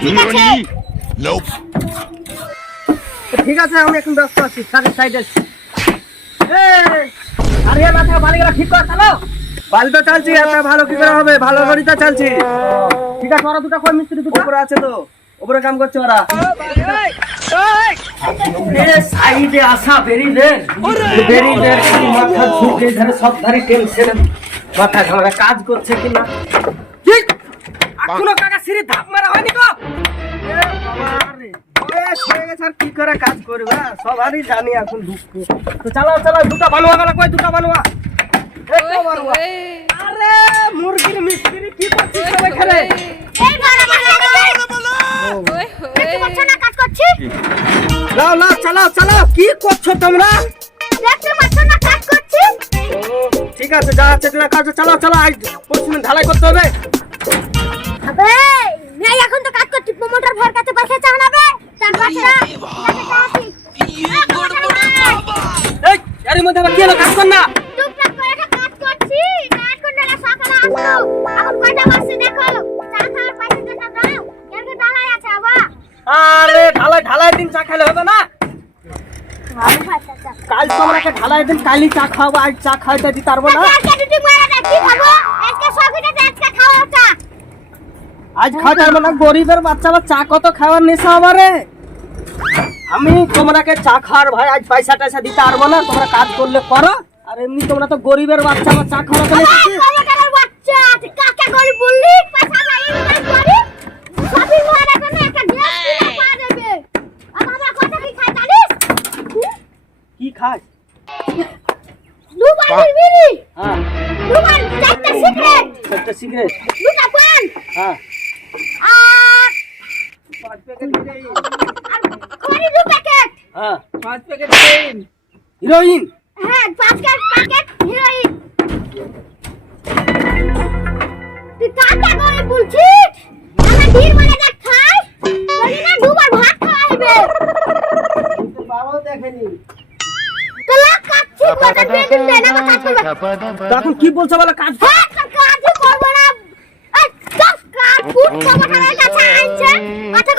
ঠিক আছে ঠিক আছে, আমি এখন ব্যস্ত আছি। সাইডে আরে না থাকা বালিগুলো ঠিক কর, চালো। বালি তো চালছি, এত ভালো কি করে হবে? ভালো গাড়ি তো চালছি। ঠিক আছে, ওরা দুটো কই মিস্ত্রি দুটো উপরে আছে, তো উপরে কাম করছে ওরা। সাইডে আসা বেরিদের মাথা ঝুঁকে ধরে সব ধারে টেনশন, মাথা ঘামা কাজ করছে কিনা। এখনো কাকা সিঁড়ি ধাপ মারা হয়নি তো? কি করে কাজ করবে সবারই জানি এখন দুঃখ। তো চালাও দুটা বানুয়া গেল, কই দুটা বানুয়া? আরে মুরগির মিস্ত্রি কি করছিস এখানে? এই বড় দেখতে পাচ্ছ না কাজ করছি? লাও চালাও কি করছো তোমরা? দেখতে পাচ্ছ না কাজ করছি? ঠিক আছে, যা আছে কাজ চালাও। আজ পরশুদিন ঢালাই করতে হবে। আবে নাই, এখন তো কাজ করছি। প্রমোটার ভাইয়ের কাছে পয়সা চাওয়াবে, তার বাচ্চা এই এর মধ্যে আবার কি হলো? কাজ কর না। টুকটাক করে একটা কাজ করছি। কাজ করলে সকালে আসো। এখন কয়টা বাজছে দেখো। চা খাওয়ার পয়সা টাকা দাও। কালকে ঢালাই আছে আবার। আরে ঢালাই দিন চা খেলে হবে না? কাল তোমরাকে ঢালাই দিন, কালই চা খাওয়াবো। আজ চা খাইতে দিতে পারবো না। আজকে ডিউটি মারা না, কি খাবো? আজকে সকালে আজকে খাওয়া চা। আজ খাইতে পারবো না। গরিবের বাচ্চা চা কত খাওয়ার নেশা আমারে। আমি তোমরাকে চা খাওয়ার ভাই আজ পয়সা টয়সা দিতে পারবো না। তোমরা কাজ করলে করো, আর এমনি তোমরা তো গরিবের বাচ্চা চা খাওয়াতে নেছি। প্রমোটারের বাচ্চা, তুই কাকে গরিব বললি? পয়সা নাই মানে গরিব। সবই মারা কেন একটা গ্যাস কিনে পা দেবে। আর আমরা কত কি খাই জানিস? কি খাস? দুবার বিড়ি, হ্যাঁ, দুবার চারটা সিগারেট, একটা সিগারেট, দুটা পান, হ্যাঁ, আর 5 প্যাকেট খড়ি 2 প্যাকেট, হ্যাঁ, 5 প্যাকেট হিরোইন, হ্যাঁ 5 প্যাকেট হিরোইন। তুই কাকে গরিব বলছিস? আমরা ভিড় মানে যা খাই, বলি না দুবার ভাত খাওয়াইবে। বাবাও দেখেনি। তোলা কাচ্ছি কথা বেদিন দেনা কাজ করবে। এখন কি বলছো বলো? কাজ হ্যাঁ কাজ করব না। এই কাজ কাজ ফুট প্রমোটারের কাছে আইছে। কথা